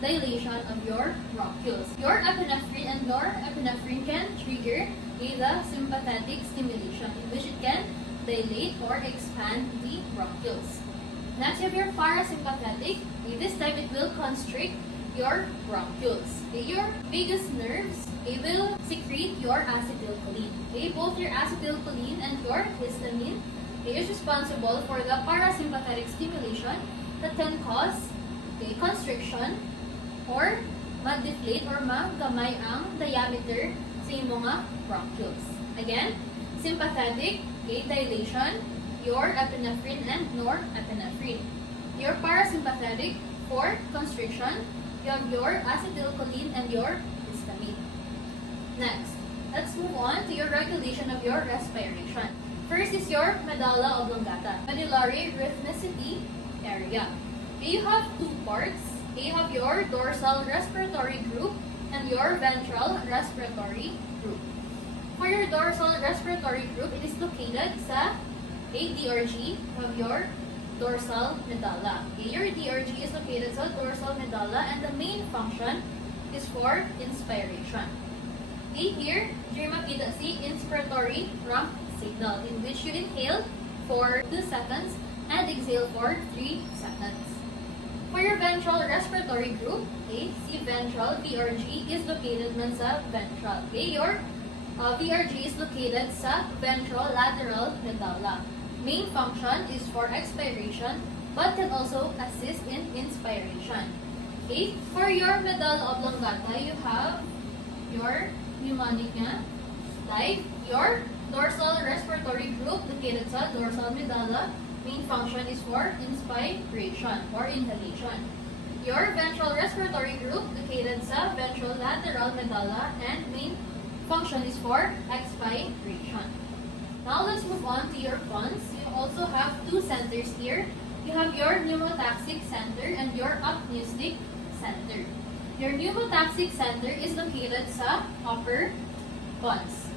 dilation of your bronchioles. Your epinephrine and norepinephrine can trigger the sympathetic stimulation, in which it can dilate or expand the bronchioles. Next, you have your parasympathetic. This time it will constrict your bronchioles. Your vagus nerves will secrete your acetylcholine. Both your acetylcholine and your histamine is responsible for the parasympathetic stimulation that can cause constriction or ma-deflate or magamay ang diameter sa iyong mga bronchioles. Again, sympathetic, dilation, your epinephrine and norepinephrine. Your parasympathetic for constriction, you have your acetylcholine and your histamine. Next, let's move on to your regulation of your respiration. First is your medulla oblongata, medullary rhythmicity area. You have two parts. You have your dorsal respiratory group and your ventral respiratory group. For your dorsal respiratory group, it is located sa DRG of your dorsal medulla. Your DRG is located sa dorsal medulla and the main function is for inspiration. Here, you makita si inspiratory rump signal in which you inhale for 2 seconds and exhale for 3 seconds. For your ventral respiratory group, si ventral VRG is located man sa ventral. Your VRG is located sa ventrolateral medulla. Main function is for expiration but can also assist in inspiration. For your medulla oblongata, you have your pneumonic nga, like your dorsal respiratory group located sa dorsal medulla. Main function is for inspiration or inhalation. Your ventral respiratory group located sa ventrolateral medulla and main function is for expiration. Now let's move on to your pons. You also have two centers here. You have your pneumotaxic center and your apneustic center. Your pneumotaxic center is located sa upper pons,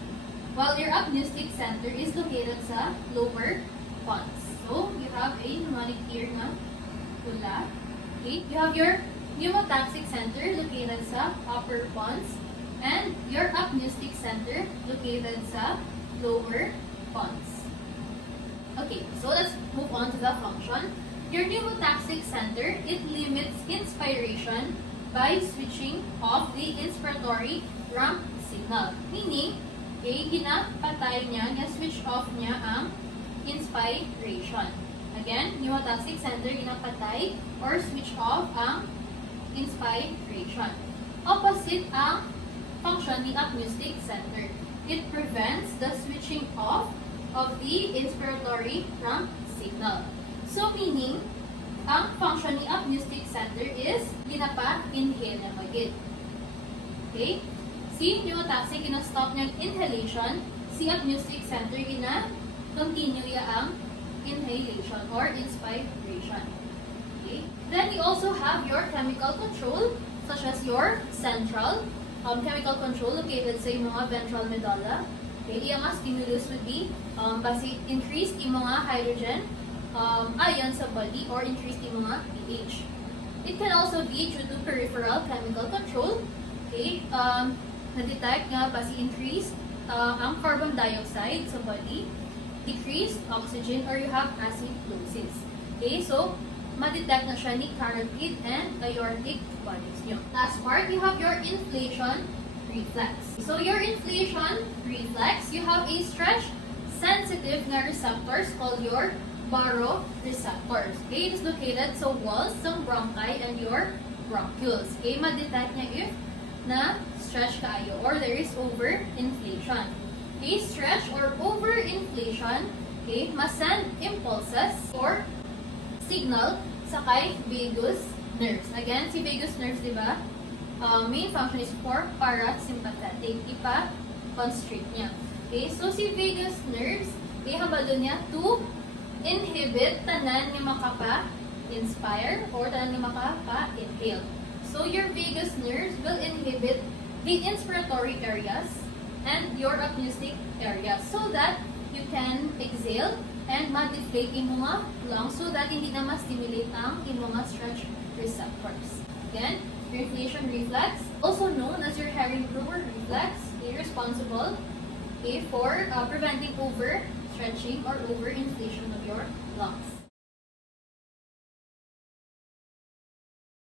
while your apneustic center is located sa lower pons. So, you have a pneumonic here na pula. You have your pneumotaxic center located sa upper pons and your apneustic center located sa lower pons. Okay, so let's move on to the function. Your pneumotaxic center, it limits inspiration by switching off the inspiratory rump signal. Meaning, ginapatay niya, switch off niya ang inspiration. Again, pneumotaxic center, ginapatay or switch off ang inspiration. Opposite ang function ni apneustic center. It prevents the switching off of the inspiratory rump signal. So, meaning, ang function ni apneustic center is ginapa-inhale na magid. Okay? Si pneumotaxic, gina-stop niyang inhalation. Si apneustic center, gina-continue ang inhalation or inspiration. Okay? Then, you also have your chemical control, such as your central chemical control located sa mga ventral medulla. Okay? Iyang stimulus would be basi increase yung mga hydrogen ion sa body or increase yung mga pH. It can also be due to peripheral chemical control. Okay? Na-detect nga basi increased ang carbon dioxide sa body, decreased oxygen, or you have acidosis. Okay? So, ma-detect na siya ni carotid and aortic bodies nyo. Last part, you have your inflation reflex. So, your inflation reflex, you have a stretch-sensitive na receptors called your baroreceptors. Okay, it is located sa walls ng bronchi and your bronchioles. Okay, ma-detect niya if na stretch kaayo or there is overinflation. Okay, stretch or overinflation, okay, ma-send impulses or signal sa kay vagus nerves. Again, si vagus nerves, di ba? Main function is for parasympathetic. Ipa-constrict niya. Okay, so si vagus nerves, ihambalo niya to inhibit tanan ni makapa-inspire or tanan ni makapa-inhale. So your vagus nerves will inhibit the inspiratory areas and your apneustic areas so that you can exhale and ma-deflate yung mga lungs so that hindi na ma-stimulate ang yung mga stretch receptors. Again, your inflation reflex, also known as your herring-brewer reflex, is responsible for preventing over-stretching or over-inflation of your lungs.